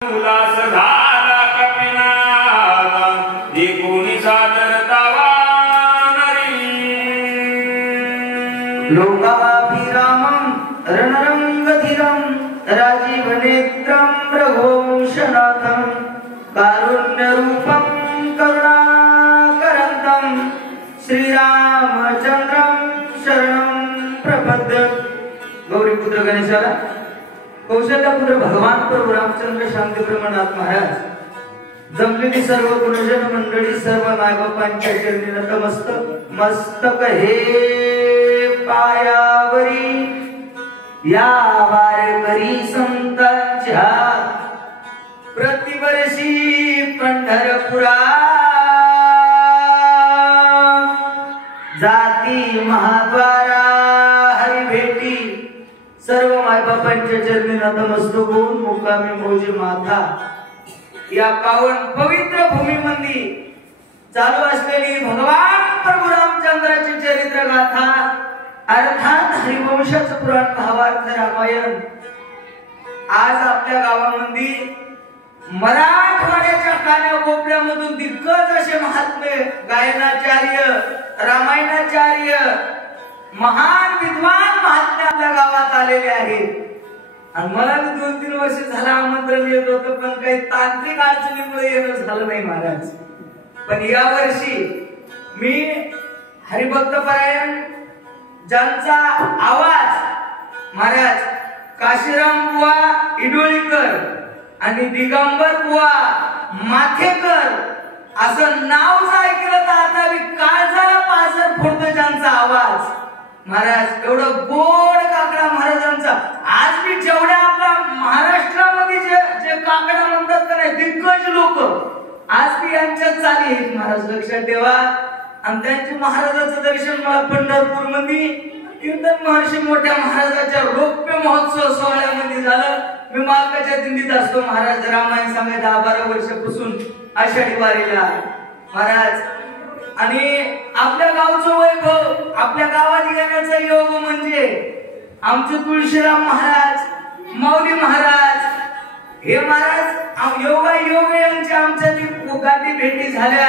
उल्हास झाला कपिनाथ देखून सादरतावा नरी लोकाभिरामं रणरंगधीरं राजीवनेत्रं रघुवंशनाथं कारुण्यरूपं करुणाकरन्तं श्रीरामचन्द्रं शरणं प्रपद्ये। गौरीपुत्र गणेशाला कौशल्यपुत्र भगवान प्रभू रामचंद्र शांतीप्रमाणात महाराज जमलेली सर्व गुरुजन मंडळी सर्व मायबापांच्या चरणी नतमस्तक मस्तक हे पायावरी या वारकरी संतांच्या प्रतिवर्षी पंढरपुरा जाती महाद्वारा हरी भेटी सर्व मायबापांच्या चरणी नतमस्तक होऊन मुक्कामी मौजी माथा या पावन पवित्र भूमीमध्ये चालू असलेली भगवान प्रभू रामचंद्राची चरित्र गाथा अर्थात हरिवंशाचं पुराण भावार्थ रामायण आज आपल्या गावामध्ये मराठवाड्याच्या कानाकोपऱ्यामधून दिग्गज असे महात्मे गायनाचार्य रामायणाचार्य महान विद्वान महात्मे आपल्या गावात आलेले आहेत। आणि मला 2-3 वर्ष झालं आमंत्रण येत होतं पण काही तांत्रिक अडचणीमुळे येणं झालं नाही महाराज। पण या वर्षी मी हरिभक्तपरायण ज्यांचा आवाज महाराज काशीराम बुवा इडोळीकर आणि दिगंबर बुवा माथेकर असं नाव जर ऐकलं तर आता काळजाला पाझर फोडतो ज्यांचा आवाज महाराज एवढं गोड काकडा महाराजांचा। आज मी जेवढ्या आपल्या महाराष्ट्रामध्ये जे काकडा म्हणतात का नाही दिग्गज लोक आज मी यांच्यात चाली आहेत महाराज लक्षात ठेवा। आणि त्यांचे महाराजाचं दर्शन मला पंढरपूर मध्ये कीर्तन महर्षी मोठ्या महाराजाच्या रौप्य महोत्सव सोहळ्यामध्ये झालं। मी मालकाच्या दिंडीत असतो महाराज रामायण सांगाय 10-12 वर्षापासून आषाढी वारीला महाराज। आणि आपल्या गावचं वैभव आपल्या गावात येण्याचा योग म्हणजे आमचे तुळशीराम महाराज माऊली महाराज हे महाराज योगायोग यांच्या आमच्या गाठी भेटी झाल्या।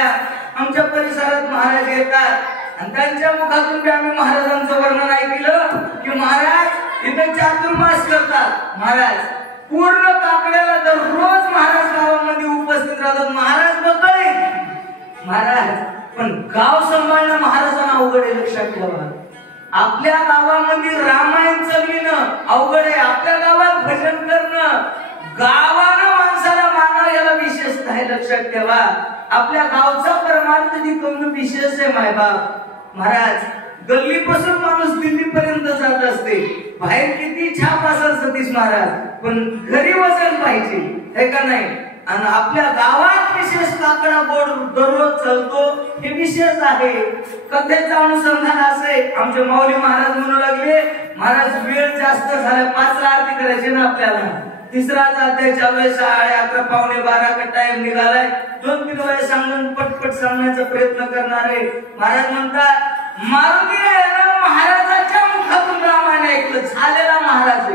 आमच्या परिसरात महाराज येतात आणि त्यांच्या मुखातून आम्ही महाराजांचं वर्णन ऐकलं की महाराज इथे चातुर्मास करतात महाराज पूर्ण काकड्याला दररोज महाराज गावामध्ये उपस्थित राहतात महाराज बकळे महाराज। पण गाव सांभाळणं महाराजांना अवघड आहे लक्षात ठेवा। आपल्या गावामध्ये रामायण चालविणं अवघड आहे आपल्या गावात भजन करणं गावानं माणसाला मानव याला विशेष आहे लक्षात ठेवा। आपल्या गावचा परमार्थ निकम विशेष आहे मायबाप महाराज। गल्लीपासून माणूस दिल्लीपर्यंत जात असते बाहेर किती छाप असेल सतीश महाराज पण घरी वजन पाहिजे हे का नाही। आणि आपल्या गावात विशेष काकडा गोड दररोज चालतो हे विशेष आहे। कथेचं अनुसंधान असे आमचे माऊली महाराज म्हणू लागले महाराज वेळ जास्त झाला 5ला आरती करायची ना आपल्याला तिसराच अध्याय चालू आहे 11:30 11:45 का टाइम निघालाय 2-3 वेळा सांगून पटपट सांगण्याचा प्रयत्न करणार आहे। महाराज म्हणतात मारुतीने महाराजाच्या मुखातून रामायण ऐकलं झालेला महाराज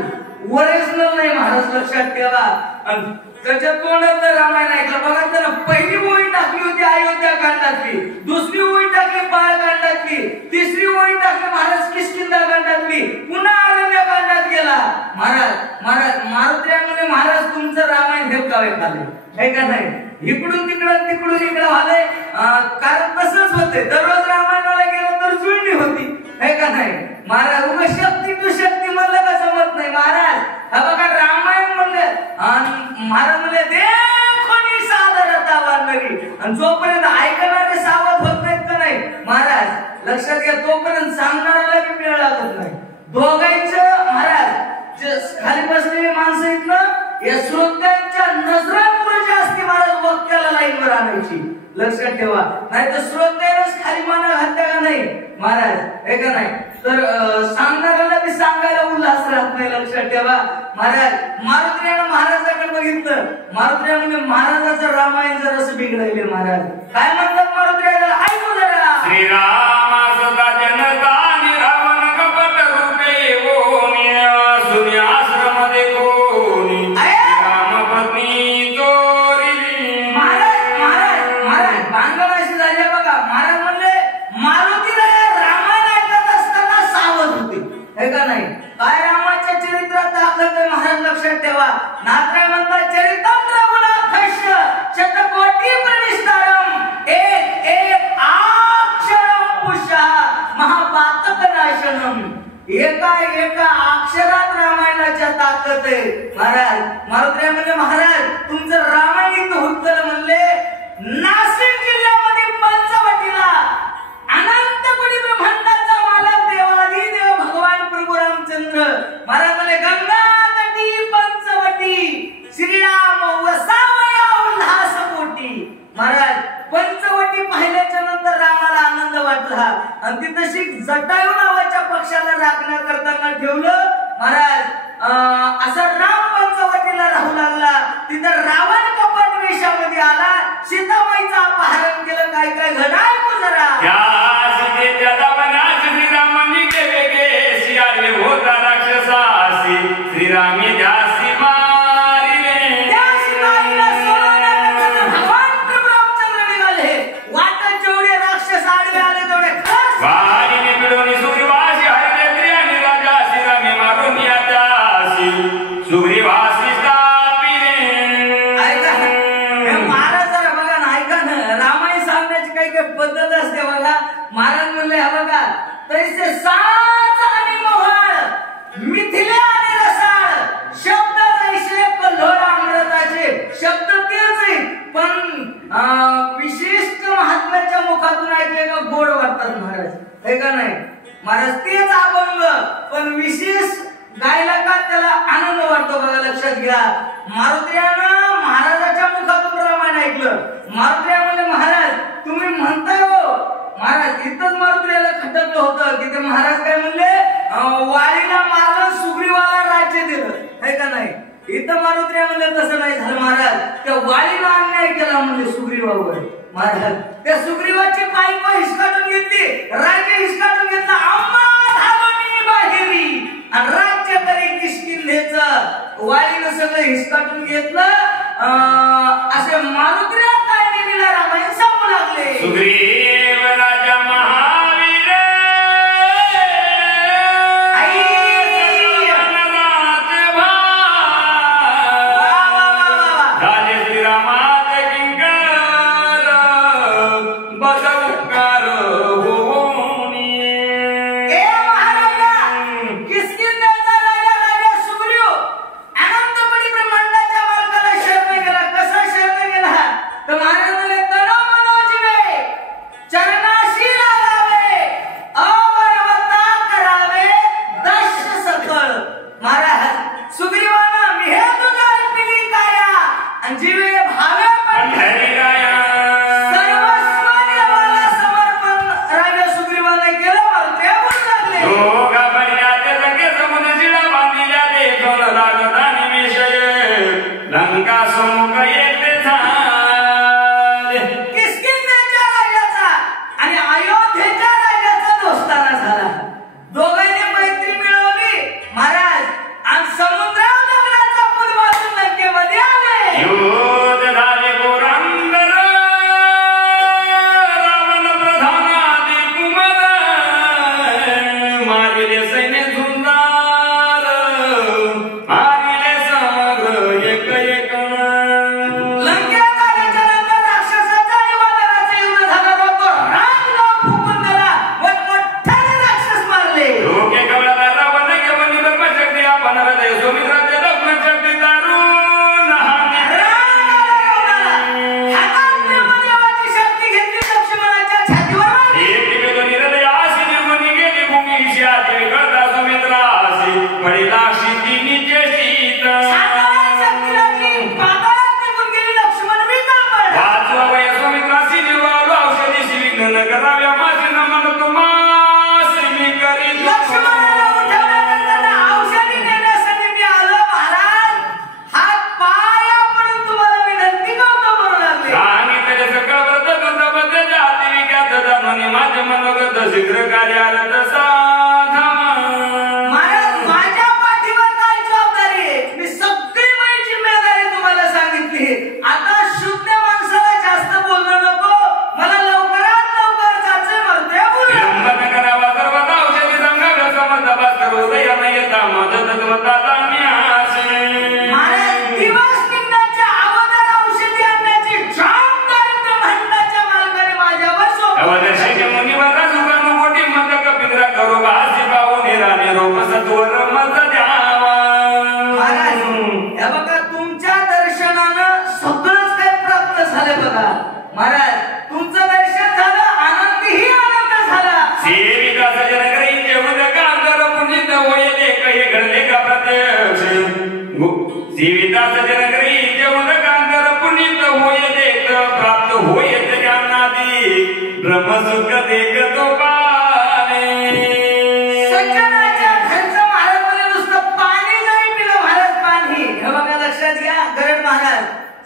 ओरिजिनल नाही महाराज लक्षात ठेवा। आणि त्याच्या तोंडात रामायण ऐकलं बघा त्याला पहिली ओळी टाकली होती अयोध्या कांडातली दुसरी ओळी टाकली बाळकांडातली तिसरी ओळी टाकली महाराज किष्किंधा कांडातली पुन्हा अरण्य कांडात गेला महाराज मारुतीने महाराज तुमचं रामायण हेपकावे खाले हे का नाही इकडून तिकडं झाले कारण तसंच होते दररोज रामायणाला गेलं तर जुळणी होती हे का नाही महाराज उगा शक्ती तू शक्ती म्हणलं का जमत नाही महाराज। हा बघा रामायण म्हणलं महाराज म्हणले देखोनी सादरता वानरी आणि जोपर्यंत ऐकणारे सावध होत नाहीत का नाही महाराज लक्षात घ्या तोपर्यंत सांगणाऱ्याला बी वेळ लागत नाही। दोघांचं महाराज जे खाली बसलेली माणसं आहेत ना या श्रोत्यांच्या नजरांमुळे जास्ती महाराज वक्त्याला लाईनवर आणायची लक्षात ठेवा नाही तर श्रोत्यालाच खाली माना घातल्या का नाही महाराज हे का नाही तर सांगणाऱ्याला बी सांगायला उल्हास राहत नाही लक्षात ठेवा महाराज। मारुतीने महाराजाकडे बघितलं मारुतीने म्हणजे महाराजाचं रामायण जर असं बिघडायले महाराज काय म्हणतात मारुतीला ऐकू जरा श्रीरामाचा जनता रावण कपट रूपे ओमी सूर्याश्रम देखो राम पत्नी एका अक्षरात रामायणाच्या ताकद आहे. महाराज मारुती म्हणजे महाराज तुमचं रामायण इथं होतं म्हणले. नाशिक जिल्ह्यामध्ये पंचवटीला अनंतकोटी ब्रह्मांडाचा मालक देवाधिदेव भगवान प्रभू रामचंद्र महाराज म्हणले गंगा तटी पंचवटी श्रीराम वसावया उल्हास पोटी. महाराज पंचवटी पाहिल्याच्या नंतर रामाला आनंद वाटला आणि तिथं शिक जटायू नावाच्या पक्षाला राखण्या करताना ठेवलं. महाराज असा राम पंचवटीला राहू लागला. तिथं रावण कपट वेशामध्ये आला. सीताबाईचं अपहरण केलं. काय काय घडाय जरा श्रीरामांनी केले गे सियाले होता राक्षसासी श्रीरामी जासी मारिले. त्या सीताईला सोडवण्याकरता भगवान प्रभू रामचंद्र निघाले. वाटत जेवढे राक्षस आडवे आले तेवढे खस वारीने मिळवणी सुग्रीवासी हरले त्रियानी राजा श्रीरामी मारून याच्यासी सुग्रीवासी स्थापिले. ऐका हे महाराज जरा बघा ना. ऐका ना रामायण सांगण्याची काही काही पद्धत असते बघा. महाराज म्हणले हा बघा तैसे साच आणि मोहळ मिथिले आणि रसाळ शब्द जैसे कल्लोळ अमृताचे शब्द तेच आहेत पण विशिष्ट महात्म्याच्या मुखातून ऐकले का गोड वाटतात महाराज. हे का नाही महाराज तेच अभंग पण विशेष गायला का त्याला आनंद वाटतो बघा. लक्षात घ्या मारुतीयानं महाराजाच्या मुखातून रामायण ऐकलं. मारुतीया म्हणले महाराज तुम्ही म्हणताय हो. महाराज इथंच मारुतीयाला खटकलं होतं की ते महाराज काय म्हणले वालीला मारलं सुग्रीवाला राज्य दिलं. हे का नाही. इथं मारुतीया म्हणले तसं नाही झालं महाराज. त्या वालीला अन्याय केला म्हणले सुग्रीवावर. महाराज त्या सुग्रीवाची बायको हिसकाटून घेतली. राज्य हिसकाटून घेतलं. अंबा धावणी बाहेरी आणि राज्य करे किष्किंधेचं वालीनं सगळं हिसकाटून घेतलं. असे मारुतीया काय नेहमीला रामायण सांगू लागले. सुग्रीव राजा महावीर राजे श्रीरामात किंकर बदलकार होनी. ए महाराजा किष्किंधेचा राजा सुग्रीव अनंतकोटी ब्रह्मांडाच्या मालकाला शरण गेला. कसा शरण गेला तर महाराज म्हणले तनो मनोजीवे चरणाशी लागावे अवरवता करावे दश सकळ. महाराज सुग्रीवानं मी हे तुझ्या अर्पिली काया आणि जीवे भावे पंढरी राया सर्वस्व देवाला समर्पण राजा सुग्रीवानं केलं. मारुती बोलू लागले दोघा पर्याते सखे समुद्र शिळा बांधिल्या देखोन लागता निमिषय लंका समुख येते झाले. किष्किंधेच्या राजाचा आणि अयोध्येच्या राजाचा दोस्ताना झाला. दोघांनी मैत्री मिळवली महाराज आणि समुद्रावर लग्नाचा पूल बांधून लंकेमध्ये आले. युद्ध झाले पुरंदर रावण प्रधानादी कुमार मारिले सैन्य झुंजार मारिले समग्र एक एक. लंकेत आल्याच्या नंतर राक्षसाचा आणि वानराचा युद्ध झालं. लोक रांग फुकून दिला. मोठमोठ्याने राक्षस मारले. डोके कवळाला रावण घेऊन निबंध शक्ती आपण हृदय सुमित्राचे लग्न शक्ती दारुण हानी. हातात ब्रह्मदेवाची शक्ती घेतली. लक्ष्मणाच्या छातीवर मारली. एक वेगळी हृदयाशी निर्मणी गेली भूमी शाती करता सुमित्रासी पडिला शितीनीचे शीत. छातावर शक्ती लागली. पाताळात निघून गेली. लक्ष्मण विकल पडला. वाचवा वय सुमित्रासी निवालो औषधीशी विघ्न न कराव्या माझे नमन तुम्हासी मी करीन. लक्ष्मणाला उठवल्यानंतर औषधी नेण्यासाठी मी आलो. महाराज हात पाया पडून तुम्हाला विनंती करतो म्हणू लागले. राणी तरी सकळ व्रत बंद बंद जाती विख्यात जाणून माझे मनोगत शीघ्र कार्यारत साधमा. महाराज माझ्या पाठीवर काय जबाबदारी आहे. मी सगळी माझी जिम्मेदारी तुम्हाला सांगितली. आता शुद्ध माणसाला जास्त बोलणं नको. मला लवकरात लवकर जायचंय. मरते बोलू. विलंब न करावा सर्वदा औषधी सांगाव्या समज तपास करू उदय न येता मदत त्वताचा न्यासे. महाराज दिवस निघण्याच्या अगोदर औषधी आणण्याची जबाबदारी ब्रह्मांडाच्या मालकाने माझ्यावर सोपवली. अवदर्शक मुनिवर सुगन मोठी मदक पिंद्रा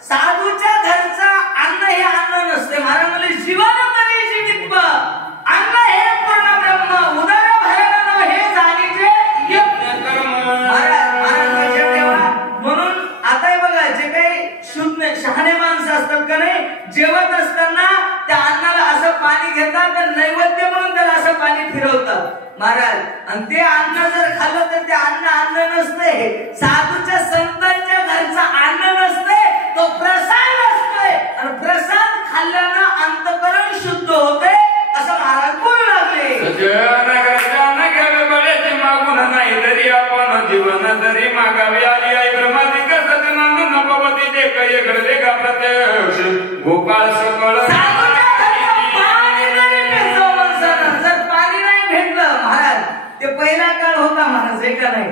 साधूच्या घरचा अन्न हे अन्न नसते. महाराज म्हणले जीवन तरी जीवित्व अन्न हे पूर्ण ब्रह्म उदर भरण हे जाणीचे यज्ञ कर्म. महाराज लक्षात ठेवा. म्हणून आता बघा जे काही शुद्ध शहाणे माणसं असतात का नाही, जेवत असताना त्या अन्नाला असं पाणी घेतात तर नैवेद्य म्हणून त्याला असं पाणी फिरवतात महाराज. आणि ते अन्न जर खाल्लं तर ते अन्न नसते. साधूच्या संतांच्या घरचा अन्न नसते, तो प्रसाद असतोय. आणि प्रसाद खाल्ल्यानं अंतःकरण शुद्ध होते असं महाराज बोलू लागले. मागून नाही तरी आपण जीवन तरी मागावी आली आई ब्रह्मादी कसं नपवती जे काही घडले का प्रत्यक्ष गोपाळ सकळ. जर पाणी नाही भेटलं महाराज, ते पहिला काळ होता महाराज हे का नाही,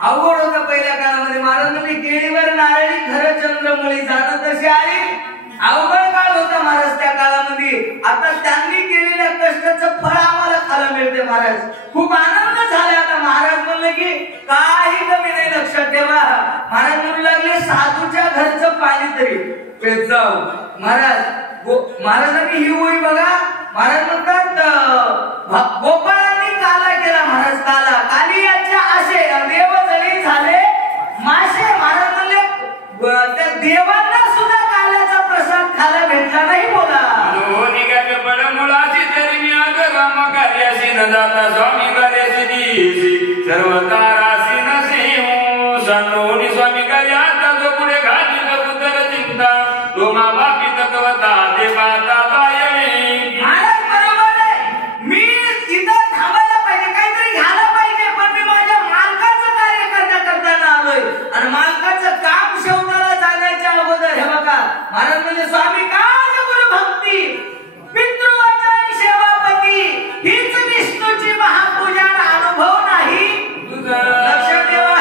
अवघड होता पहिल्या काळामध्ये. महाराज म्हणजे केळीवर नारळी खरं चंद्रमुळी जाणं तशी आली. अवघड काळ होता महाराज त्या काळामध्ये. आता त्यांनी केलेल्या कष्टाचं फळ आम्हाला खायला मिळते महाराज. खूप आनंद झाला. आता महाराज म्हणले की काही कमी नाही, लक्षात ठेवा. महाराज म्हणू लागले साधूच्या घरचं पाणी तरी पेत जाऊ. महाराजांनी ही ओळी बघा. महाराज म्हणतात गोपाळांनी काला केला महाराज, काली याच्या आशे देव जळी झाले माशे. महाराज म्हणले त्या देवांना सुद्धा काल्याचा प्रसाद खायला भेटला नाही. बोला निघाले बड मुळाची तरी मी राम कार्याशी न जाता स्वामी कार्याशी दिशी सर्व ताराशी नसे सन्नोनी स्वामी कार्यात जो पुढे घाली तर उदर चिंता तो मा बापी तत्वता देवाता पायणी. महाराज बरोबर आहे. मी इथं थांबायला पाहिजे, काहीतरी घ्यायला पाहिजे, पण मी माझ्या मालकाचं कार्य करता आलोय. आणि मालकाचं काम शेवटाला जाण्याच्या अगोदर हे बघा महाराज म्हणजे स्वामी काय गुरु भक्ती पितृवचन सेवापती हीच विष्णूची महापूजा अनुभव नाही. लक्षात ठेवा.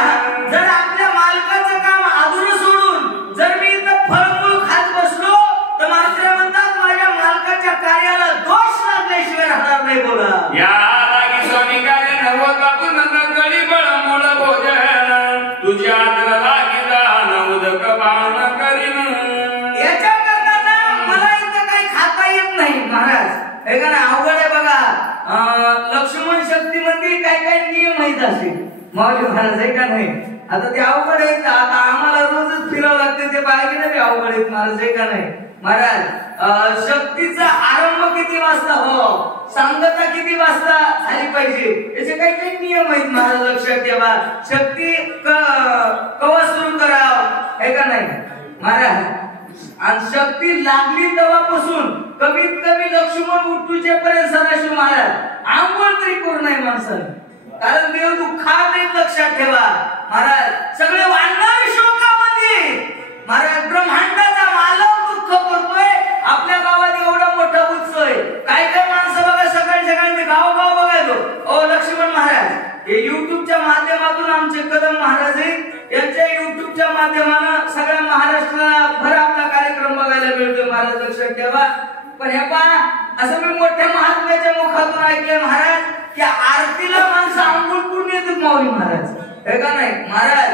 जर आपल्या मालकाचं काम अधुरं सोडून जर मी इथं फळमूळ खात बसलो तर मात्र म्हणतात माझ्या मालकाच्या कार्याला दोष लागल्याशिवाय राहणार नाही. बोला या लागी स्वामी कार्य नवत बापून गडी बळ मूळ भोजन तुझ्या आदर लागी जाण उदक पान करीन. याच्या करताना मला इथं काही खाता येत नाही महाराज हे का नाही. अवघड आहे बघा. लक्ष्मण शक्ती मंदिर काय नियम माहित असेल माऊली महाराज हे का नाही. आता ते अवघड आहेत. आता आम्हाला रोजच फिरावं लागते, ते बाळगी नाही अवघड आहेत महाराज हे का नाही. महाराज शक्तीचा आरंभ किती वाजता हो, सांगता किती वाजता झाली पाहिजे याचे काही नियम आहेत महाराज. लक्षात ठेवा. शक्ती कवा सुरू कराव हे का नाही महाराज. आणि शक्ती लागली तेव्हापासून कमीत कमी लक्ष्मण उठूचे पर्यंत सदाशिव महाराज आंघोळ तरी करू नये माणसाने, कारण देव दुःखा नाही. लक्षात ठेवा महाराज. सगळे वाढणारे शोकामध्ये महाराज ब्रह्मांडाचा मालक दुःख करतोय. आपल्या गावात एवढा मोठा उत्सव आहे. काय माणसं बघा सकाळी गाव बघायलो. ओ लक्ष्मण महाराज हे युट्यूबच्या माध्यमातून आमचे कदम महाराज आहेत. यांच्या युट्यूबच्या माध्यमानं सगळ्या महाराष्ट्राला भर आपला कार्यक्रम बघायला मिळतोय महाराज. लक्षात ठेवा. पण हे पहा असं मी मोठ्या महात्म्याच्या मुखातून ऐकलंय महाराज की आरतीला माणसं आंघोळ करून येतात माऊली महाराज हे का नाही महाराज.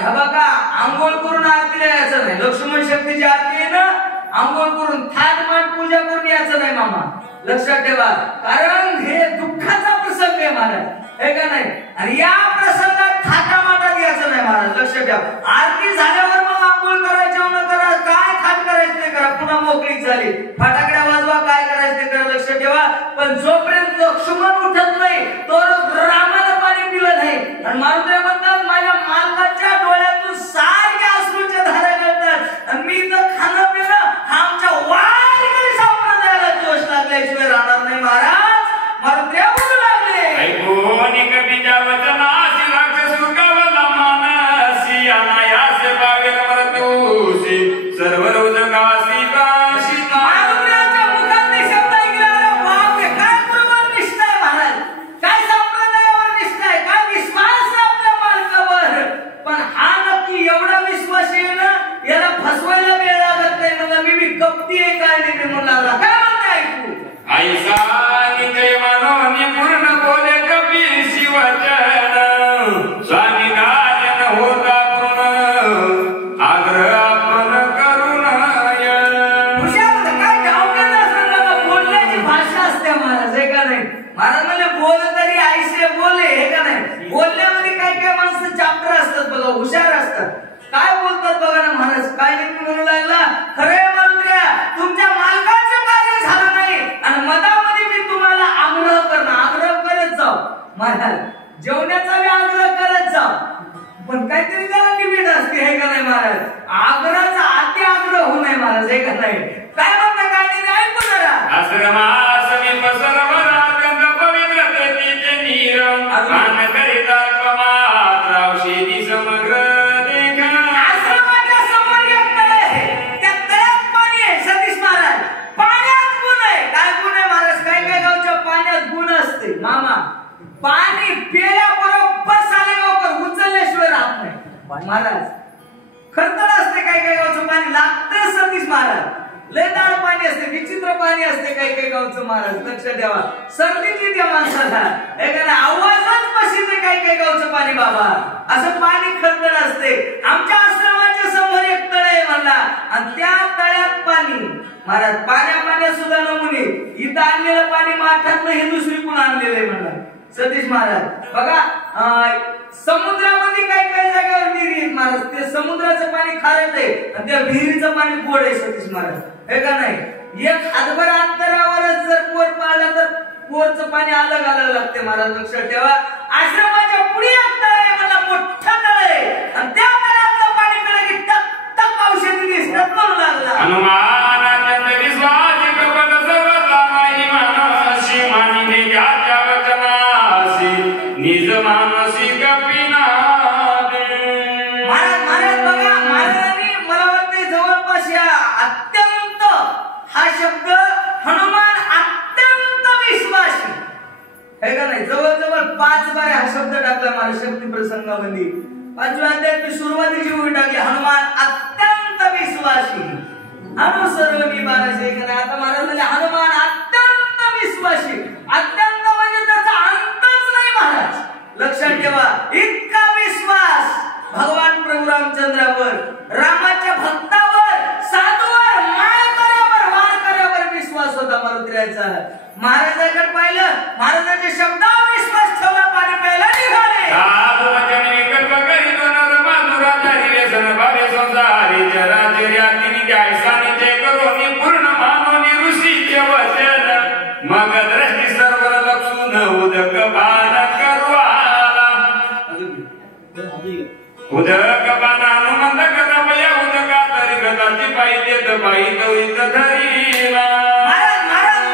हे बघा आंघोळ करून आरतीला यायचं नाही. लक्ष्मण शक्तीची आरती आहे ना, आंघोळ करून थाटमाट पूजा करून यायचं नाही मामा. लक्षात ठेवा. कारण हे दुःखाचा प्रसंग आहे महाराज हे का नाही. आणि या प्रसंगात थाटामाटात यायचं नाही महाराज. लक्षात ठेवा. आरती झाल्यावर मग आंघोळ करायची न करा, काय थाट करायचं ते करा, पुन्हा मोकळीक झाली, फटाकड्या वाजवा, काय करायचं ते करा. लक्षात ठेवा. पण जोपर्यंत लक्ष्मण उठत नाही तो रामाला पाणी पिलं नाही. आणि मारुती म्हणतात माझ्या मालकाच्या डोळ्यातून सारख्या अश्रूच्या धारा गळतात. आणि मी तर खाणं पिणं हा आमच्या वारकरी संप्रदायाला दोष लागल्याशिवाय राहणार नाही महाराज. मारुती बोलू लागले ऐकून कवीच्या वचनाची राक्षस सुगावला मानसी अनायासे पावेल मरतूसी सर्व रोजगासी काशी. मारुतीच्या मुखात ते शब्द ऐकल्यावर बाप रे काय बरोबर निष्ठा आहे महाराज, काय संप्रदायावर निष्ठा आहे, काय विश्वास आहे आपल्या मालकावर. पण हा नक्की एवढा विश्वास आहे ना, याला फसवायला वेळ लागत नाही. मला मी कपटी आहे काय नाही म्हणून लागला. काय म्हणते ऐकू ऐसा निजय मनोनी पूर्ण बोले कबीर शिवचन स्वामी कार्य न होता पूर्ण आग्रह आपण करू सतीश महाराज लय दाळ पाणी असते, विचित्र पाणी असते काही काही गावचं महाराज, लक्षात ठेवा. सर्दीची त्या माणसाला एखादा आवाजच पशीचे काही काही गावचं पाणी बाबा, असं पाणी खळखळ असते. आमच्या आश्रमाच्या समोर एक तळ आहे म्हणला, आणि त्या तळ्यात पाणी महाराज पाण्या सुद्धा नमुने, इथं आणलेलं पाणी माठातलं हे दुसरीकडून आणलेलं आहे म्हणला सतीश महाराज. बघा समुद्रामध्ये काही काही जागेवर विहिरी आहेत महाराज, ते समुद्राचं पाणी खारट आहे आणि त्या विहिरीचं पाणी गोड आहे सतीश महाराज, हे का नाही. एक हातभर अंतरावरच जर पोर पाळला तर पोरचं पाणी अलग अलग लागते महाराज, लक्षात ठेवा. आश्रमाच्या पुढे एक तळ आहे मला, मोठं तळ आहे, आणि त्या तळ्यातलं पाणी पिलं की टक टक औषधी दिसतात म्हणू लागला. हनुमानानंद विश्वासी कपट सर्वता नाही मानसी मानिने ज्याच्या वचनासी निज मानसी कपिनाद. महाराज बघा, महाराजांनी मला वाटते जवळपास या अत्यंत हा शब्द हनुमान अत्यंत विश्वासी, हे का नाही, जवळजवळ 5 बारे हा शब्द टाकला महाराज शक्ती प्रसंगामध्ये. 5व्या अध्यायात सुरुवातीची ओळी टाकली, हनुमान अत्यंत विश्वासी अनुसरणी महाराज, हे का नाही. आता महाराज म्हणजे हनुमान अत्यंत विश्वासी, अत्यंत म्हणजे त्याचा अंतच नाही महाराज, लक्षात ठेवा. इतका विश्वास भगवान प्रभू रामचंद्रावर, रामाच्या भक्तावर, साधूवर, माळकऱ्यावर, वारकऱ्यावर विश्वास होता मारुतीचा. महाराजांकडे पाहिलं, महाराजांच्या शब्दावर विश्वास ठेवला, पाणी प्यायला निघाले. साधू वचन विकल्प करीत नर माधुरा धारी व्यसन भावे संसारी चराचर्या तिनी जायसानी ते करोनी पूर्ण मानोनी ऋषीचे वचन मग दृष्टी सर्व लक्षून उदक पान करवाला. उदक पान हनुमंत कदमया उदका तरी गताची पायी देत पायी तवरीत धरीला.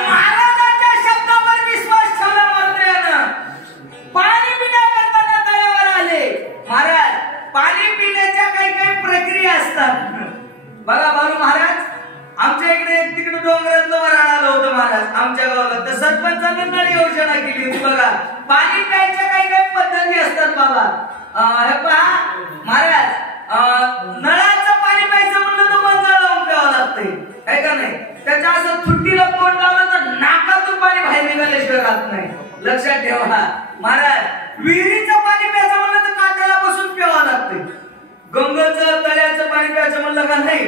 महाराजांच्या शब्दावर विश्वास ठेवला मारुतीनं. पाणी पिण्याकरता तळ्यावर आले महाराज. पाणी पिण्याच्या काही काही प्रक्रिया असतात बघा बालू महाराज. आमच्या इकडे तिकडे डोंगरातलं वराड आलं होतं महाराज आमच्या गावाला, तर सरपंचाने नळ योजना केली होती बघा. पाणी प्यायच्या काही काही पद्धती असतात बाबा. हे पहा महाराज, नळाचं पाणी प्यायचं म्हणलं तर मंजळ लावून प्यावं लागतंय, है का नाही. त्याच्या असं थुट्टीला तोंड लावलं तर नाकातून पाणी बाहेर निघाल्याशिवाय राहत नाही, लक्षात ठेवा महाराज. विहिरीचं पाणी प्यायचं म्हणलं तर काठाला बसून प्यावं लागतंय. गंगेचं तळ्याचं पाणी प्यायचं म्हणलं का नाही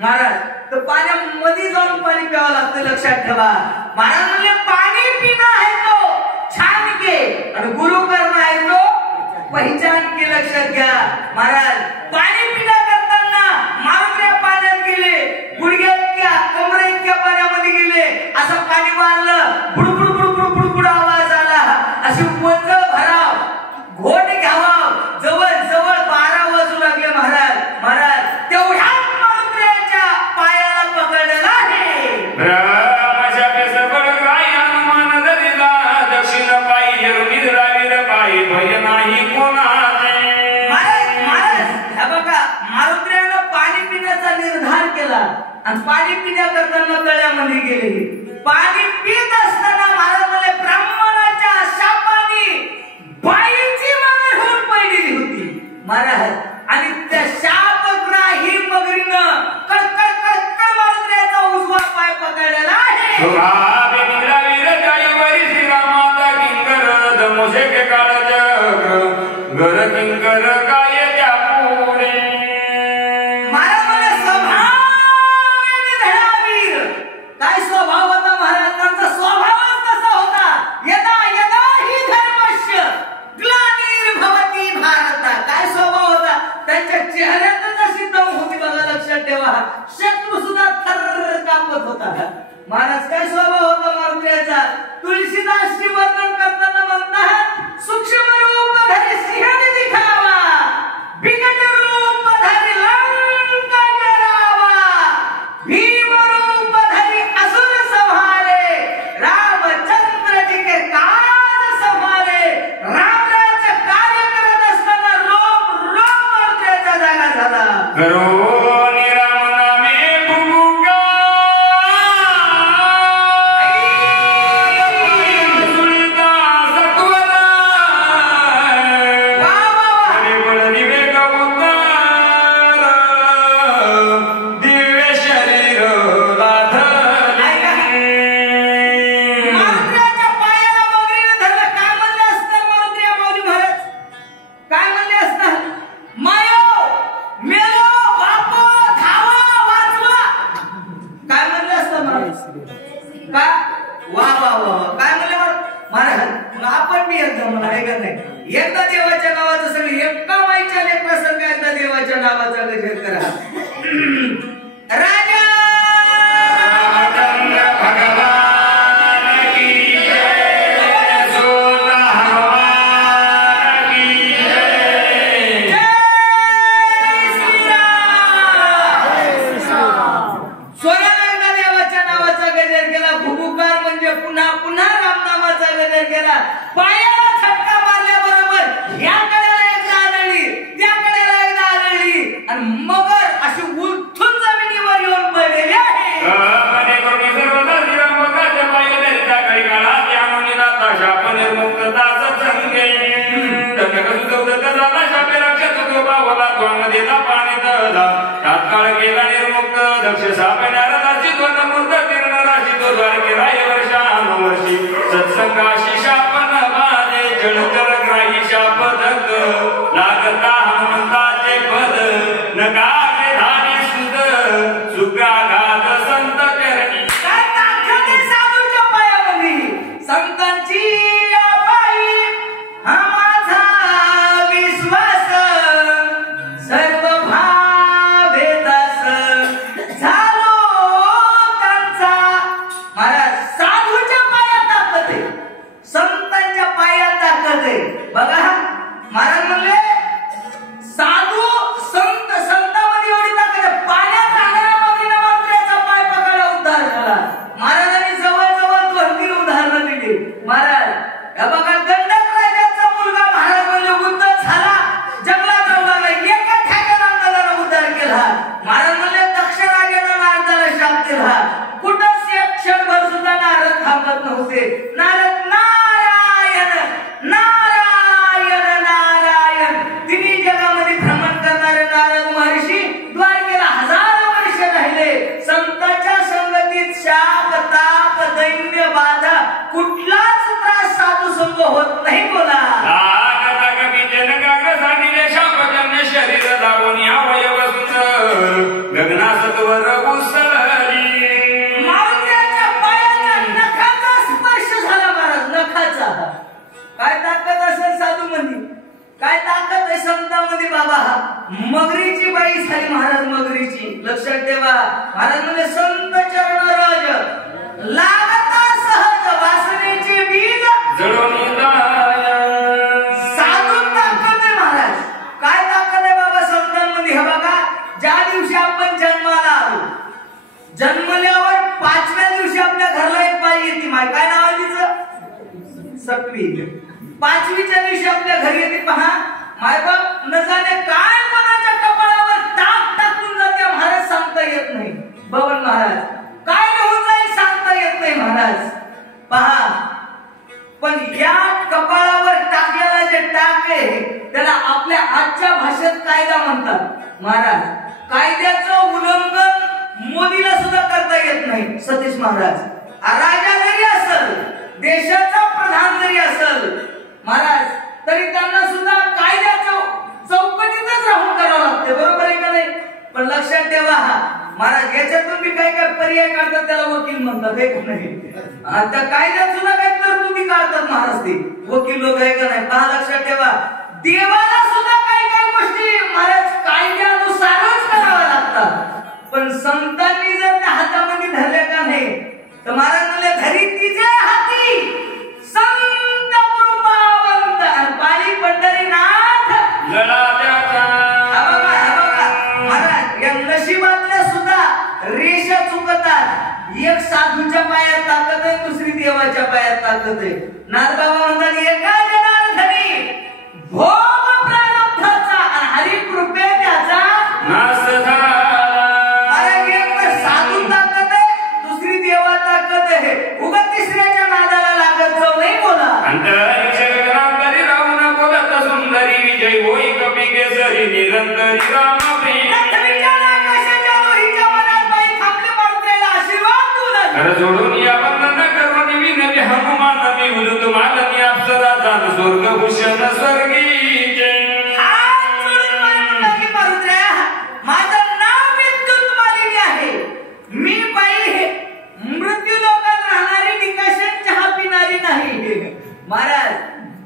महाराज, तर पाण्यामध्ये जाऊन पाणी प्यावं लागतं, लक्षात ठेवा. महाराज म्हणले पाणी पिणं आहे तो छान के आणि गुरु करणं आहे तो पहिचान के, लक्षात घ्या महाराज. पाणी पिण्या करताना मारुती पाण्यात गेले, गुडघ्या इतक्या कमरे इतक्या पाण्यामध्ये गेले, असं पाणी मारलं, बुडबुड बुडबुड बुडबुड आवाज आला, अशी वंज भराव घोट घ्यावा, जवळ जवळ 12 वाजू लागले महाराज. महाराज तेवढ्यात मारुतीच्या पायाला पकडलेला आहे. दक्षिण पायी निद्रावीर पायी भय नाही कोणाचे. पाणी पिण्याचा निर्धार केला आणि पाणी पिण्याकरता तळ्यामध्ये गेले. पाणी पित असताना महाराज म्हणे ब्राह्मणाच्या शापाने बाईची मगर होऊन पडलेली होती महाराज, आणि त्या शापग्राही मगरीनं कडकड कडकड मारुतीचा उजवा पाय पकडलेला आहे. मोशे काळ जग घर किंकर काय त्या पुढे. महाराज म्हणे स्वभाव धडावीर. काय स्वभाव होता महाराजांचा? स्वभावच कसा होता? यदा यदा हि धर्मस्य ग्लानिर्भवति भारत. काय स्वभाव होता त्यांच्या चेहऱ्यातच अशी दम होती बघा, लक्षात ठेवा. शत्रू सुद्धा थर्र कापत होता महाराज. काय स्वभाव होता मारुतीचा? तुलसीदासची वर्णन करताना म्हणतात, सूक्ष्म रूप धरि सिंह दिखावा, विकट रूप धरि लंका जरावा, भीम रूप धरि असुर संहारे, रामचंद्र जी के काज संहारे. रामराज्य कार्य करत असताना रोम रोम मारुतीचा जागा झाला. पायाला झटका मारल्याबरोबर ह्या कडेला एकदा आदळली, त्या कडेला एकदा आदळली आणि मगर अशी उलथून जमिनीवर येऊन पडलेली आहे. तात्काळ केला निर्मुक्त दक्ष सापण्याची दोन मूर्त तीर्ण राशी तो द्वार केला वर्षानुवर्षी सत्संगाशी शापन बाधे जळकर ग्राही शापदक लागता हनुमंताचे पद नगावे धानी सुद सुगाघात संत करणी. काय ताकद आहे साधूच्या पायामध्ये, संतांची पायी हा माझा विश्वास सर्व भावे दास झालो त्यांचा. महाराज साधूच्या पायात ताकद आहे, संतांच्या पायात ताकद आहे. बघा महाराज म्हणले साधू संत संतांमध्ये एवढी ताकद आहे. पाण्यात राहणाऱ्यामध्ये मात्र याचा पाय पकडला उद्धार झाला. महाराजांनी जवळ 2-3 उदाहरणं दिली. महाराज या बघा गंडक राजाचा मुलगा महाराज म्हणले उद्धव झाला, जंगलात जाऊ लागला, एका ठ्याक्याला अंगाला उद्धार केला. महाराज म्हणले दक्ष राजानं नारदाला शाप दिला. कुठंच एक क्षणभर सुद्धा नारद थांबत नव्हते. नारद नारायण नारायण नारायण तिन्ही जगामध्ये भ्रमण करणारे नारद महर्षी द्वारकेला 1000 वर्ष राहिले. संतांच्या संगतीत शाप ताप दैन्य बाधा कुठलाच त्रास साधू संग होत नाही. बोला शरीर दावून अवयव सुंदर गगनासत्वर उसळली. मारुतीच्या पायाच्या नखाचा स्पर्श झाला. महाराज नखाचा काय ताकद असेल साधू मध्ये, काय ताकद आहे संतांमध्ये बाबा. मगरीची बाई झाली महाराज, मगरीची. लक्षात ठेवा महाराज म्हणजे संत चरण रज लागता सहज वासनेचे बीज जळून साधू ताकद आहे महाराज. काय ताकद आहे बाबा संतांमध्ये. हे बघा ज्या दिवशी आपण जन्माला आलो, जन्मल्यावर 5व्या दिवशी आपल्या घरला एक बाई येते. काय नाव आहे तिचं? सटवी. 5वीच्या दिवशी आपल्या घरी येते. पहा मायबाप न जाणे काय कोणाच्या कपाळावर टाक टाकून जाते महाराज सांगता येत नाही. बबन महाराज काय होऊन जाईल सांगता येत नाही महाराज. पहा पण या कपाळावर टाकलेला जे टाक आहे त्याला आपल्या आजच्या भाषेत कायदा म्हणतात महाराज. कायद्याचं उल्लंघन मोदीला सुद्धा करता येत नाही. सतीश महाराज राजा जरी असेल, देशाचा प्रधान जरी असेल महाराज, तरी त्यांना सुद्धा कायद्याच्या चौकटीतच राहून करावं लागते. बरोबर आहे का नाही? पण लक्षात ठेवा महाराज याच्यातून मी काय काय पर्याय काढतात त्याला वकील म्हणतात. हे का नाही? त्या कायद्यात सुद्धा काही तरतुदी काढतात महाराज ते वकील लोक. आहे का नाही? पहा लक्षात ठेवा देवाला सुद्धा काही काही गोष्टी महाराज कायद्यानुसारच कराव्या लागतात. पण संतांनी जर त्या हातामध्ये धरल्या का नाही तर महाराज म्हणले धरी तिचे हाती संत कृपावंत आणि पाणी पंढरीनाथ महाराज या नशिबातल्या सुद्धा रेषा चुकतात. एक साधूच्या पायात ताकद आहे, दुसरी देवाच्या पायात ताकद आहे. नाथबाबा म्हणतात एका जनार्दनी भोग प्रारब्धाचा आणि हरी कृपे त्याचा नाश झाला. महाराज एक तर साधू ताकद आहे, दुसरी देवा ताकद आहे. उगा तिसऱ्याच्या नादाला लागत जाऊ नाही. बोला अंतरिक्ष गगनांतरी राहून बोलत सुंदरी विजय होई कपी केसरी निरंतरी राम प्रिय. घर जोडून या बंधन करून विनवी हनुमान मी उलट मालनी अप्सरा जाण स्वर्ग भूषण स्वर्गीचे. माझं नाव विद्युत मालिनी आहे. मी बाई मृत्यू लोकात राहणारी निकषण चहा पिणारी नाही. महाराज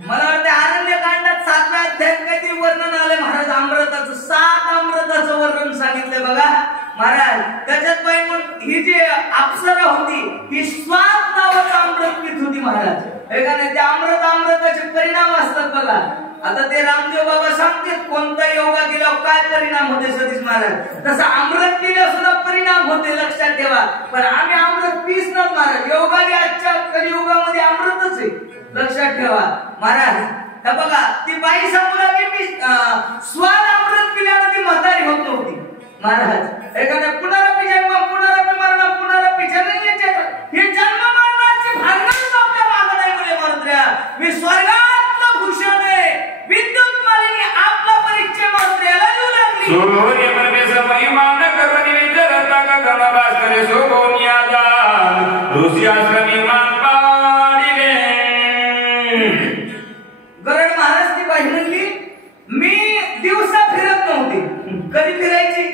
मला वाटतं आनंद कांडात 7व्या अध्यायात काहीतरी वर्णन आलंय महाराज अमृताचं. 7 अमृताचं वर्णन सांगितलंय बघा महाराज. त्याच्यात बाई ही जी अप्सरा होती ही स्वाद नावाचं अमृत पित होती महाराज. हे का नाही? त्या अमृताचे परिणाम असतात बघा. आता ते रामदेव बाबा सांगतात कोणता योगा केल्यावर काय परिणाम होते सतीश महाराज. तसं अमृत पिल्यावर सुद्धा परिणाम होते. लक्षात ठेवा. पण आम्ही अमृत पीस ना महाराज. योगाने आजच्या कलियुगामध्ये अमृतच आहे. लक्षात ठेवा महाराज. हे बघा ती बाई सांगू लागली मी स्वाद अमृत पिल्यानं ती म्हातारी होत नव्हती महाराज. एखाद्या पुनरपी जन्म पुनरपी मरण पुनरपी जननी हे जन्म मरणाची भांडणच आपल्या मागं नाही म्हणे मारुत्र्या. मी स्वर्गातलं भूषण आहे विद्युत मालिनी आपला परिचय मारुत्र्याला देऊ लागली. सूर्य परमेश्वर महिमान करून विचारता का कमलास करे शोभोनियादा ऋषी आश्रमी मान पाडिले. गरुड महाराज ती बाई म्हणली मी दिवसा फिरत नव्हते. कधी फिरायची?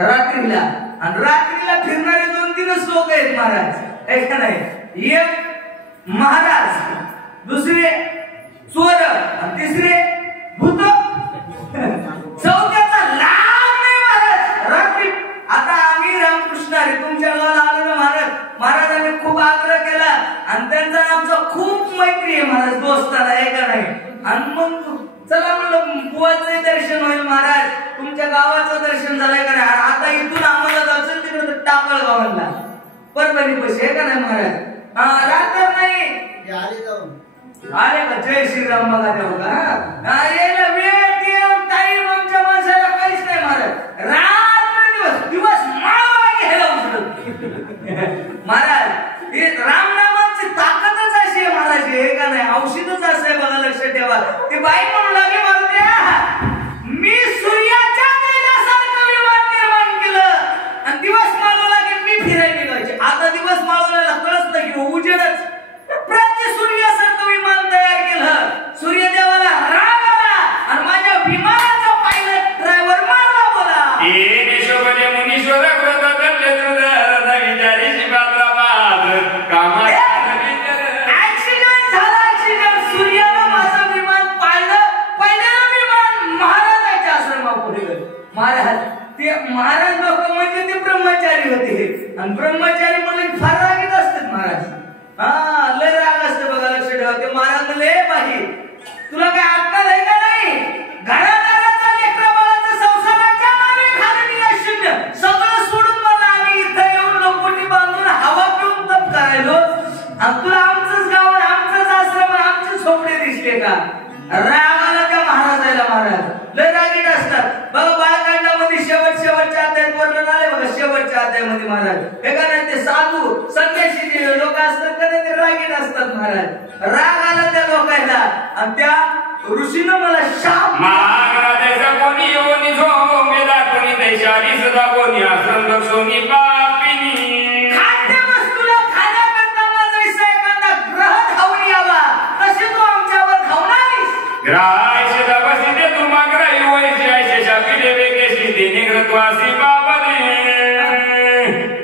रात्रीला. आणि रात्रीला फिरणारे 2-3 लोक आहेत महाराज. ऐका नाही एक महाराज दुसरे चोर आणि तिसरे भूत चौथ्याचा लाभ नाही महाराज. रात्री आता आम्ही रामकृष्ण हरी तुमच्या गावाला आलो ना महाराज. महाराजांनी खूप आग्रह केला आणि त्यांचा आमचा खूप मैत्री आहे महाराज दोस्ताला. ऐका नाही. आणि मग चला म्हणलं बुवाचं दर्शन होईल महाराज तुमच्या गावाचं दर्शन झालंय का नाही. आता इथून आम्हाला जायचं तिकडे टाकळ गावाला परभणी पैसे आहे का नाही महाराज. रात्र नाही आले का जय श्रीराम बघा देव का यायला वेळ टाईम आमच्या माणसाला काहीच नाही महाराज. रात्र दिवस माळवा घ्यायला उचलत महाराज. हे रामनामाची ताकदच अशी आहे महाराज. हे का नाही औषधच असं आहे बघा लक्षात ठेवा. ते बाई म्हणू लागली मारुत्र्या मी सूर्याच्या तेजासारखं विमान निर्माण केलं आणि दिवस माळवला की मी फिरायला निघायचे. आता दिवस माळवल्याला कळत नाही की उजेडच प्रति सूर्यासारखं विमान तयार केलं. सूर्यदेवाला राग आला आणि माझ्या विमानाचा पायलट ड्रायव्हर मारला बोला. मुनीश्वर व्रत धरले तुझा विचारीची पात्राबाद कामा ऍक्सिडेंट झाला. ऍक्सिडेंट सूर्यानं माझं विमान पाहिलं. पहिलं विमान महाराजाच्या आश्रमापुढे गेलं. महाराज ते महाराज लोक म्हणजे ते ब्रह्मचारी होते आणि ब्रह्मचारी म्हणजे फार रागीत असतात महाराज. लय राग असते बघा लक्षात ठेवा. ते महाराज म्हणले बाई तुला काय अक्कल आहे का नाही. घरादाराचा लेकरा बाळाचा संसाराच्या नावे घालणी शून्य सगळं सोडून मला आम्ही इथं येऊन लंगोटी बांधून हवा पिऊन तप करायलो आणि तुला आमचंच गाव आमचंच आश्रम आमचे झोपडे दिसले का. रागाला त्या महाराजाला महाराज लय रागीट असतात बघा. बाळकांडामध्ये शेवटच्या अध्यायात वर्णन आले बघा. शेवटच्या अध्यायामध्ये महाराज हे का नाही ते साधू संन्यासी लोक असतात का ते रागीट असतात महाराज. राग आला त्या लोकांना आणि त्या ऋषीनं मला शाप महाराजाचा कोणी योनी झो मेला कोणी दैशारी सदा कोणी आश्रम सोनी पापिनी. खाद्य वस्तूला खाण्याकरता जैसा एखादा ग्रह धावून यावा तसे तू आमच्यावर धावणारीस. ग्राय सदा बसिते तुम्हा ग्राही वैसे ऐसे शापिले वेगेशी देणे ग्रत्वासी बाबने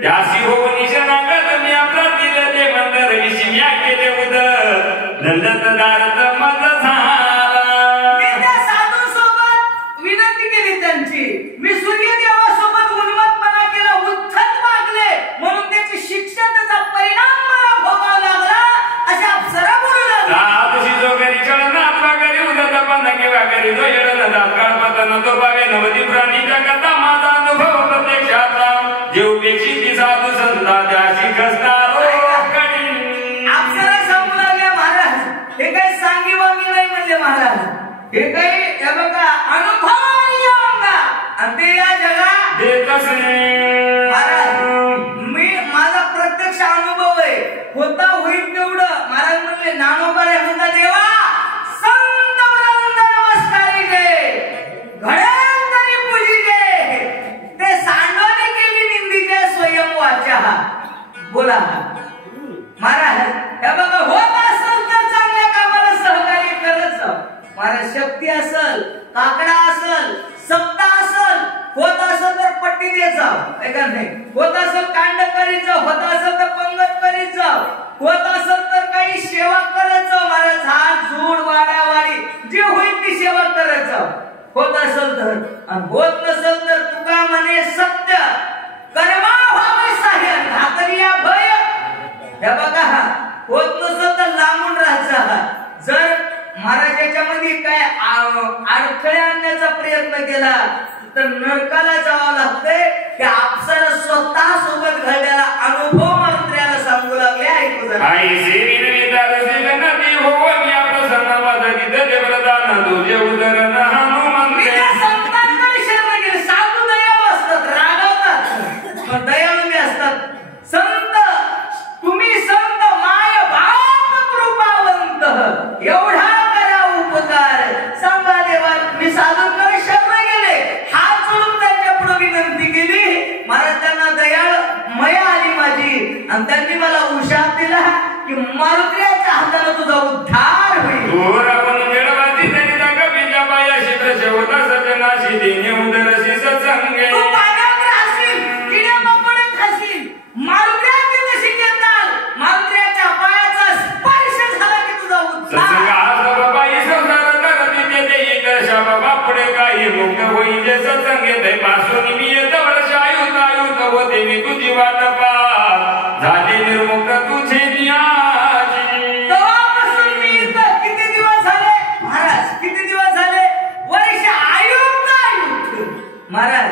त्यासी हो निशनागत मी आपला दिले ते मंदर विषम्या केले उदर नंदत दारत मत झाला. मी त्या साधू सोबत विनंती केली त्यांची. मी सूर्यदेवासोबत उन्मत्तपणा केला उद्धत मागले म्हणून त्याची शिक्षा त्याचा परिणाम मला भोगावा लागला अशा अप्सरा बोलू लागल्या. तुझी जो घरी चढना आपला घरी उदत पण किंवा घरी जो येडन दात पतन तो पावे नवदी प्राणीच्या कथा माझा अनुभव प्रत्यक्षातला जीवपेक्षी ती साधू संता त्याशी खसणारो कडी. अप्सरा सांगू लागल्या महाराज हे काही सांगी वांगी नाही म्हणले महाराज. हे काही हे बघा अनुभव आणि ते या जगात देत असे महाराज. मी माझा प्रत्यक्ष अनुभव आहे होता होईल तेवढं. महाराज म्हणले नामोबारे होता देवा संत वृंद नमस्कारी गे घडेल तरी पूजी गे ते सांडवणे केली निंदीचे स्वयं वाचा. बोला महाराज हे बघा होत असेल तर चांगल्या कामाला सहकार्य करत जाऊ महाराज. शक्ती असेल काकडा असेल सत्ता असेल होत असेल तर पट्टी देत जाव ऐका नाही. होत असेल कांड करीत जाव होत असेल तर पंगत करीत जाव होत असेल तर काही सेवा करत जाव महाराज. झाड झूड वाडावाडी जे होईल ती सेवा करत जाव होत असेल तर. आणि होत नसेल तर तुका म्हणे सत्य कर्मा व्हावे सहाय्य घातरिया भय. हे बघा होत नसेल तर लांबून राहत जा. जर महाराज याच्यामध्ये काय अडथळे आणण्याचा प्रयत्न केला तर नरकाला जावं लागतंय. त्या अप्सरा स्वतः सोबत घडलेला अनुभव मंत्र्याला सांगू लागले. ऐकू जरा. आई सेवी नदी हो आणि त्यांनी मला उशाप दिला की मारुतीच्या हाताने तुझा उद्धार होईल. घोर आपण मिळवाती तरी जागा बिजा पायाशी प्रशवता सजनाशी दिने उदरशी सत्संगे. तू पाण्यात राहशील, किडे मकोडे खाशील, मारुतीची नशी घेताल, मारुतीच्या पायाचा स्पर्श झाला की तुझा उद्धार. सत्संग बाई संसार करती ते देई शाबा बापुडे काही मुक्त होई जे सत्संगे ते पासून मी येत वर्ष आयुत आयुत होते मी तुझी वाट पार झाले निर्मुक्त तुझे न्याजी. तेव्हापासून मी इथं किती दिवस झाले महाराज, किती दिवस झाले, वर्ष आयुक्त आयुक्त. महाराज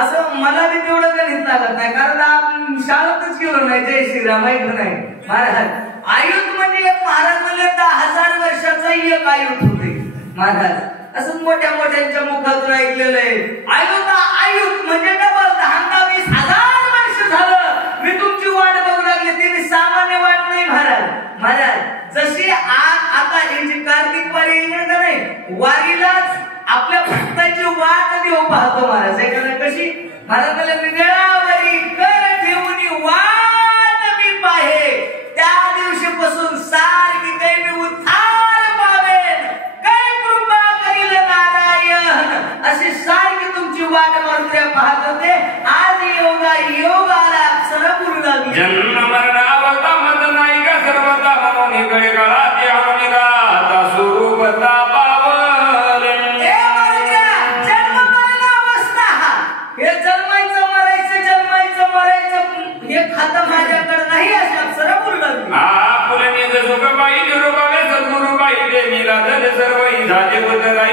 असं मला बी तेवढं गणित लागत नाही, कारण आपण शाळेतच गेलो नाही. जय श्रीराम ऐकलं नाही महाराज. आयुध म्हणजे एक महाराज म्हणले 10,000 वर्षाचा एक आयुध होते महाराज. असं मोठ्या मोठ्यांच्या मुखातून ऐकलेलं आहे. आयुध म्हणजे डबल 10,000-20,000 वर्ष झालं मी तुमची वाट बघू लागली. ती सामान्य वाट नाही महाराज. महाराज जशी आता ही जी कार्तिक वारी येईल का नाही, वारीलाच आपल्या भक्ताची वाट देव पाहतो महाराज. हे का कशी महाराज म्हणले निळावरी कर ठेवून वाट मी पाहे, त्या दिवशीपासून सारखी काही मी उद्धार पावेन, काही कृपा करील नारायण, अशी सारखी तुमची वाट मारुत्या पाहत होते. आज योग आला, अक्षर बोलू लागली. जन्म मरणावता मत नाही का सर्वता म्हणून कडे गळा ते हरून गाता स्वरूपता पावले. जन्म मरणावस्था, हे जन्मायचं मरायचं हे खातं माझ्याकडे नाही, अशी अक्षर बोलू लागली. आपले निज सुखबाई निरोबावे सद्गुरुबाई ते निराधन सर्वही झाले बदलाई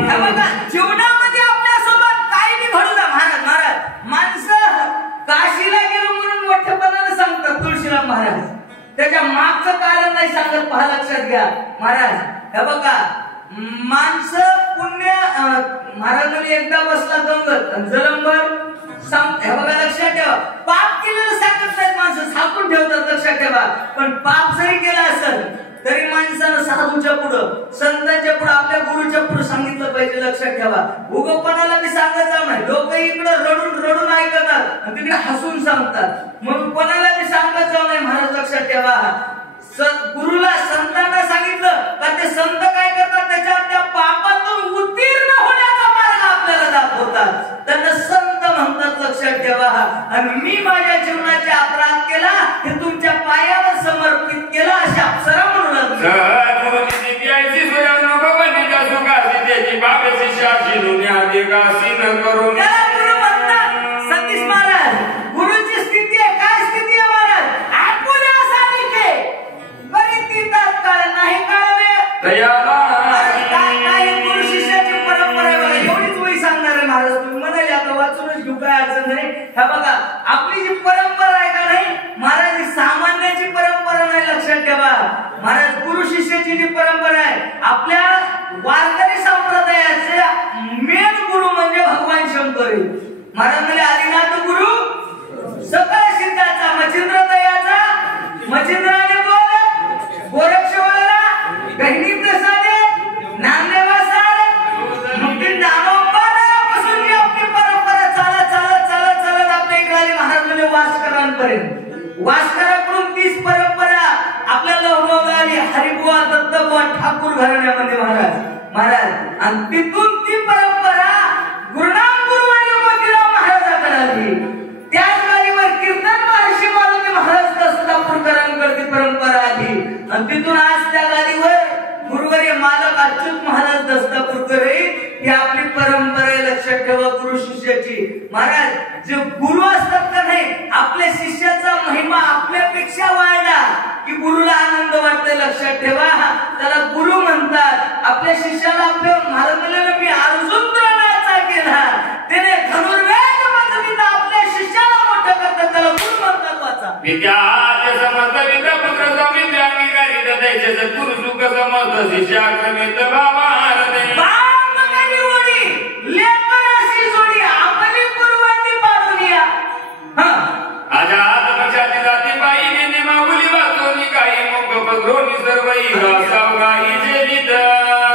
हे बघा, जीवनामध्ये आपल्यासोबत काही बी घडू द्या महाराज. माणसं काशीला गेलो म्हणून मोठेपणाने सांगतात तुळशीराम महाराज, त्याच्या मागचं कारण नाही सांगत. पहा लक्षात घ्या महाराज. हे बघा माणसं पुण्य महाराज एकदा बसला दंगत जलंबर हे बघा लक्षात ठेवा. पाप केलेलं सांगत नाहीत माणसं, झाकून ठेवतात लक्षात ठेवा. पण पाप जरी केला असेल तरी माणसानं साधूच्या पुढं संतांच्या पुढं आपल्या गुरुच्या पुढं सांगितलं पाहिजे. लक्षात ठेवा. उगोपणाला मी सांगायचं नाही. लोक इकडे रडून ऐकतात आणि तिकडे हसून सांगतात, मग कोणाला मी सांगायचं नाही महाराज. लक्षात ठेवा. गुरुला संतांना सांगितलं का ते संत काय करतात, त्याच्यावर त्या पापातून उत्तीर्ण होण्याचा मार्ग आपल्याला दाखवतात. त्यांना संत म्हणतात. लक्षात ठेवा. आणि मी माझ्या जीवनाचा अपराध केला, हे तुमच्या पायावर समर्पित केला, अशी अप्सरा म्हणून सतीश महाराज गुरुची स्थिती आहे. काय स्थिती आहे महाराज? आपुल्या सानिके बरी ती तात्काळ नाही कळवे. काय गुरु शिष्याची परंपरा आहे बघा. एवढीच वळी सांगणार आहे महाराज. तुम्ही म्हणाले आता वाचूनच घेऊ, काय अडचण नाही. हे बघा आपली जी परंपरा आहे का नाही महाराज, ही सामान्याची परंपरा नाही. लक्षात ठेवा महाराज. गुरु शिष्याची जी परंपरा आहे, आपल्या वारकरी संप्रदायाचे मेन गुरु म्हणजे भगवान शंकर महाराज. म्हणजे आदिनाथ गुरु, सकळ सिद्धाचा मच्छिंद्र दयाचा, मच्छिंद्राने बोल, गोरक्षवाला, गहिनी प्रसादे, नामदेवा सार, मुक्ती ज्ञानोबापासून जी आपली परंपरा चालत आपल्या इकडे आली महाराज. म्हणजे वासकरांपर्यंत, वासकराकडून तीच परंपरा आपल्याला उगवली आली हरिबुवा दत्तबुवा ठाकूर घराण्यामध्ये महाराज. आणि तिथून ती परंपरा गुरुनाम गुरुवारी मोतीराम महाराजांकडे आली. त्याच गाडीवर कीर्तन महर्षी मारुती महाराज दस्तापूरकरांकडे ती परंपरा आली. आणि तिथून आज त्या गाडीवर गुरुवारी मालक अच्युत महाराज दस्तापूरकर ही आपली परंपरा आहे. लक्षात ठेवा गुरु शिष्याची. महाराज जे गुरु असतात का नाही, आपल्या शिष्याचा महिमा आपल्यापेक्षा वाढला की गुरुला आनंद वाटतो. लक्षात ठेवा. त्याला गुरु म्हणतात. आपल्या शिष्याला आपल्या महाराजांना मी अर्जुन द्रोणाचा केला, त्याने धनुर्वेद वाचविता आपल्या शिष्याला मोठं करतात, त्याला गुरु म्हणतात. वाचा विद्यार्थ समस्त विद्या पुत्र स्वामी ज्ञानी करीत दैशे गुरु सुख समस्त शिष्याक्रमित भावारते. लेखनाशी जोडी आपली गुरुवांनी पाडून या. आजाद पक्षाची जाती बाई निमावली वाचोनी काही मुख पसरोनी सर्वही गाई जेलीत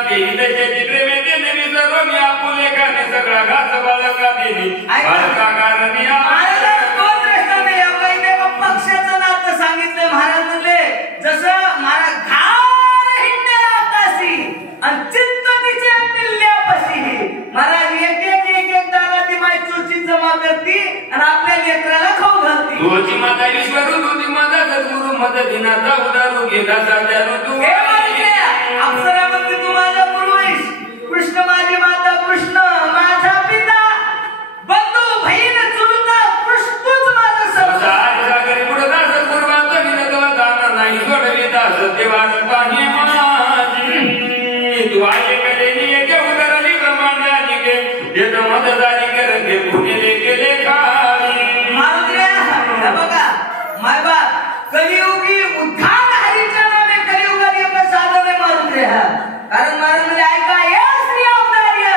देही प्रेमे देणी सर्व मी आपुले करणे सगळा घास बालका देणी बालका कारणी करती आणि आपल्या लेकराला खाऊ घालती. तुझी माता ईश्वर तुझी माता सद्गुरु मदतीनाचा उदारू गेला सध्यानु तू अप्सरा म्हणते तू माझा गुरु आहेस. कृष्ण माझी माता, कृष्ण माझा पिता, बंधू बहीण चुलता कृष्णच माझा संसार. सागरी पुढता सद्गुरु वाचा विनतवा दाना नाही सोडविता सत्यवान पाणी माझी तू आहे कलेनी एके उदरली ब्रह्मांडानी गे येत मददारी करते पुणे केले खाली. मारुद्र्या बघा मायबाप कलियुगी उद्धार हरीच्या नामे कलियुगात एक साधन आहे मारुद्र्या. कारण महाराज म्हणजे ऐका या श्री अवतार्य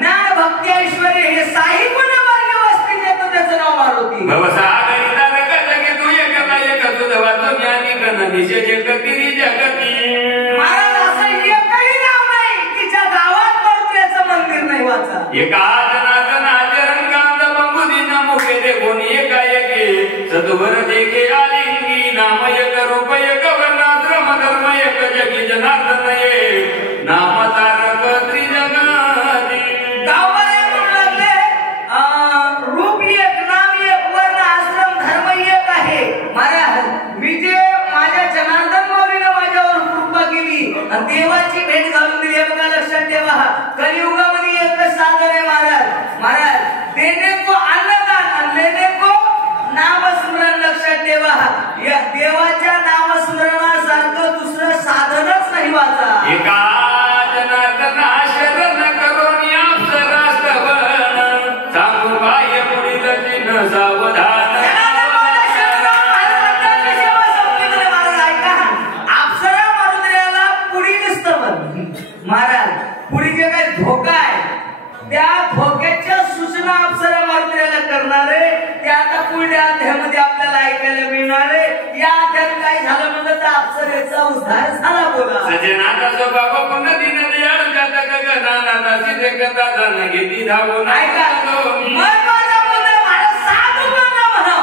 ज्ञान भक्ती ऐश्वर्य हे साई गुण मार्ग वस्ती देतो त्याचं नाव मारुती. भवसागरी तारक जगे तू एकता एक तुझ वाचो ज्ञानी कन निशे जगती जगती. महाराज असं एकही नाव नाही की ज्या गावात मारुद्र्याचं मंदिर नाही वाचा. एका जनार्दन रंगांत बंबुदीन मुखे दे कोणी एका एके सद्वर देखे आलिंगी नाम एक रूप एक वर्णाश्रम धर्म एक जगी जनार्दन एक नाम तारक त्रिजगती. गावाला म्हणू लागले रूप एक, नाम एक, वर्ण आश्रम धर्म एक आहे. महाराज मी जे माझ्या जनार्दन माऊलीने माझ्यावर कृपा केली आणि देवाची भेट घालून दिली बघा लक्षात ठेवा. कलियुगामध्ये एकच साधन आहे महाराज. महाराज देणे को अन्नदान आणि लेणे को नामस्मरण. लक्षात ठेवा या देवाच्या नामस्मरणासारखं दुसरं साधनच नाही वाचा. एका जनार्दन शरण करून अप्सरा स्तवन सांगू बाह्य पुढील चिन्ह सावधान. महाराज पुढे जे काही धोका आहे त्या धोक्याच्या सूचना अप्सरा मारुद्र्याला करणार आहे. ते आता पुढल्या अध्यायामध्ये आपल्याला ऐकायला मिळणार आहे. या अध्यायात काय झालं म्हणलं तर अप्सरेचा उद्धार झाला. बोला सजनाचा स्वभाव पुन्हा दिन दयाळ जातक गणानाचा सिद्ध कथा जाण घेती धावून ऐका महत्वाचा मुद्दा महाराज साधू बनला म्हणा.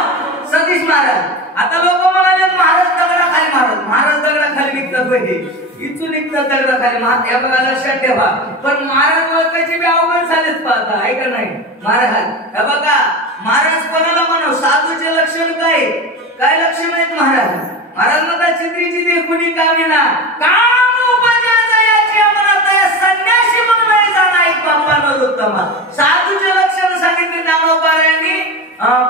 सतीश महाराज आता लोक म्हणाले महाराज दगडाखाली, महाराज दगडाखाली निघतात वगैरे इथून निघतात दगडाखाली. या बघा लक्षात ठेवा. पण महाराज ओळखायचे बी अवघड झालेच पाहता आहे का नाही. महाराज हे बघा महाराज कोणाला म्हणा साधूचे लक्षण काय लक्षण आहेत महाराज. महाराज म्हणतात चित्रीची देखुनी कामिना काम उपजाचा याची अमरात संन्यासी म्हणून नाही जाणं एक बापानं उत्तम. साधूचे लक्षण सांगितले ज्ञानोबारायांनी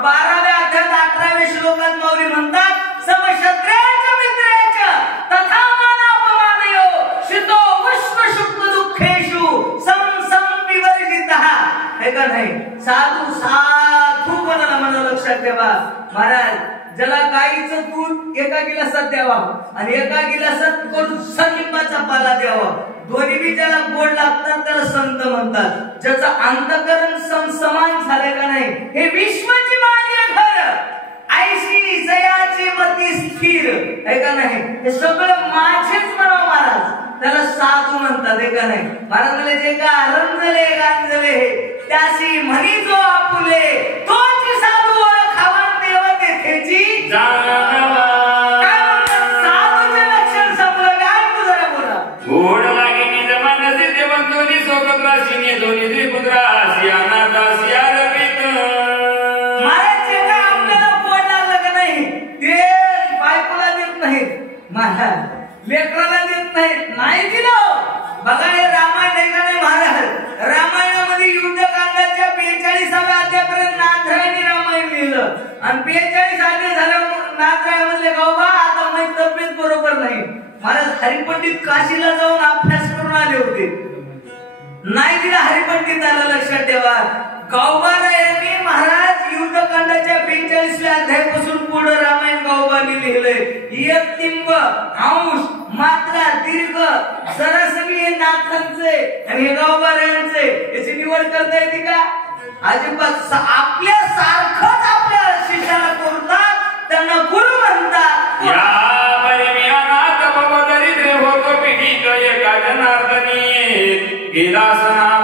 12व्या अध्यायात 18व्या श्लोकात माऊली म्हणतात समशत्रेच मित्रेच तथा मानापमानयो शितो उष्ण शुक्ल दुःखेषु सम सम विवर्जितः. हे का नाही साधू कोणाला म्हणा लक्षात ठेवा. महाराज ज्याला गाईचं दूध एका गिलासात द्यावा आणि एका गिलासात करून सलिंबाचा पाला द्यावा, दोन्ही बी ज्याला गोड लागतात त्याला संत म्हणतात. ज्याचं अंतकरण समसमान झाले का नाही हे विश्वची मान्य घर ऐशी जयाची मती स्थिर आहे का नाही हे सगळं माझेच म्हणा महाराज त्याला साधू म्हणतात. आहे का नाही महाराज जे का रंजले गांजले त्याशी म्हणी जो आपुले तोची साधू ओळखावन देव तेथेची साधूचे लक्षण समजलं काय तू जरा बोला. गोड लागे निज मनसे देवन दोन्ही सोबत राशीने दोन्ही त्रिपुत्रा आसिया नाथ आसिया रवित. महाराज जे का आपल्याला गोड लागलं का नाही ते बायकोला देत नाहीत, महाराज लेकराला देत नाही दिलं. बघा हे रामायण आहे का नाही महाराज. रामायणामध्ये युद्धकांडाच्या 42व्या अध्यायापर्यंत नाथरायणी रामायण लिहिलं आणि 42 अध्याय झाल्यावर नाथराय म्हणले गावबा आता माझी तब्येत बरोबर नाही. महाराज हरिपंडित काशीला जाऊन अभ्यास करून आले होते, नाही दिला हरिपंडिताला. लक्षात ठेवा गावबारायांनी महाराज युद्धकांडाच्या 42व्या अध्यायापासून पुढे रामायण गावबानी लिहिलंय. एक तिंब अंश मात्रा दीर्घ सरसवी हे नाथांचे आणि हे गावबारायांचे याची निवड करता येते का अजिबात. आपल्या सारखंच आपल्या शिष्याला करतात त्यांना गुरु म्हणतात. या परिमियानाथ भवदरिद्र होतो पिढी एका जनार्दनी गेला सना